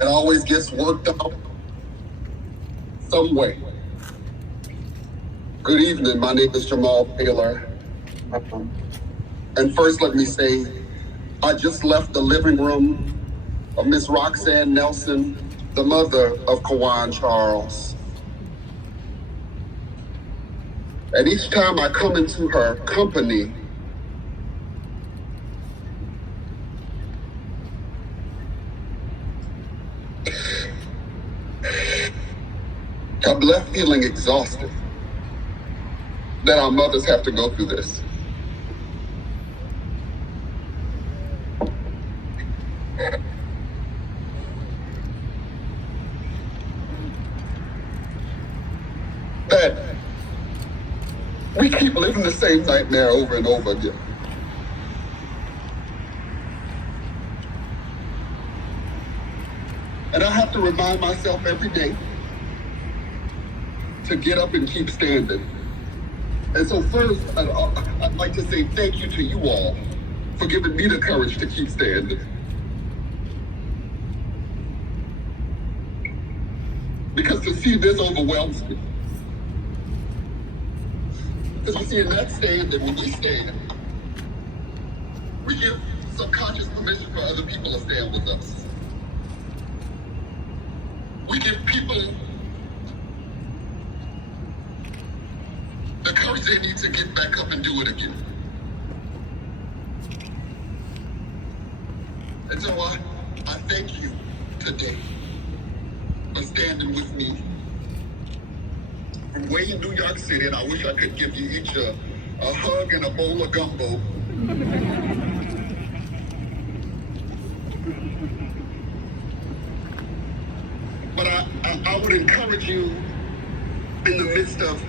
It always gets worked out some way. Good evening, my name is Jamal Taylor. And first let me say, I just left the living room of Miss Roxanne Nelson, the mother of Kawan Charles. And each time I come into her company, I'm left feeling exhausted that our mothers have to go through this. That we keep living the same nightmare over and over again. And I have to remind myself every day to get up and keep standing. And so first, I'd like to say thank you to you all for giving me the courage to keep standing. Because to see this overwhelms me. Because you see, in that standing, when we stand, we give subconscious permission for other people to stand with us. We give people the courage they need to get back up and do it again. And so I thank you today for standing with me. From way in New York City, and I wish I could give you each a hug and a bowl of gumbo. But I would encourage you in the midst of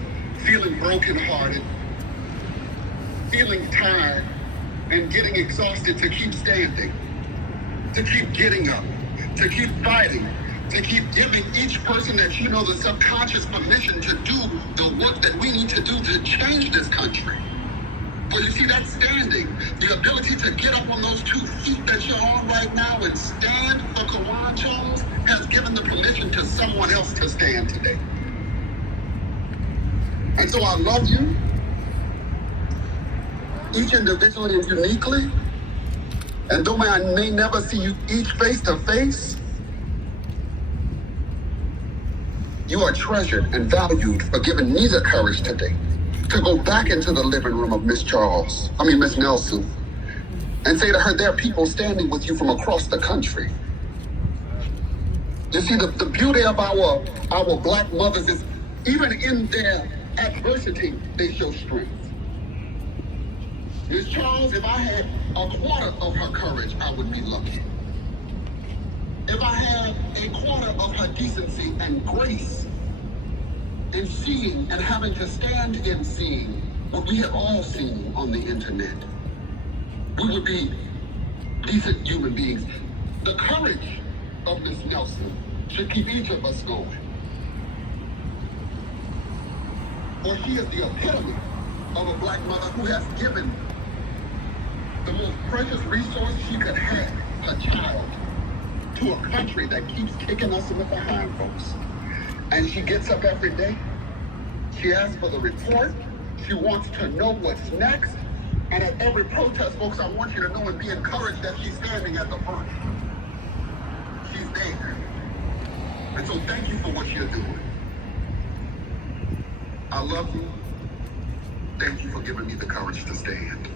feeling brokenhearted, feeling tired, and getting exhausted to keep standing, to keep getting up, to keep fighting, to keep giving each person that you know the subconscious permission to do the work that we need to do to change this country. But you see, that standing, the ability to get up on those 2 feet that you're on right now and stand for Kawan Charles has given the permission to someone else to stand today. And so I love you, each individually and uniquely. And though I may never see you each face to face, you are treasured and valued for giving me the courage today to go back into the living room of Miss Nelson, and say to her, there are people standing with you from across the country. You see, the beauty of our Black mothers is even in their adversity, they show strength. Miss Charles, if I had a quarter of her courage, I would be lucky. If I had a quarter of her decency and grace in seeing and having to stand in seeing what we have all seen on the internet, we would be decent human beings. The courage of Miss Nelson should keep each of us going. For she is the epitome of a Black mother who has given the most precious resource she could have, her child, to a country that keeps kicking us in the behind, folks. And she gets up every day. She asks for the report. She wants to know what's next. And at every protest, folks, I want you to know and be encouraged that she's standing at the front. She's there. And so thank you for what you're doing. I love you. Thank you for giving me the courage to stand.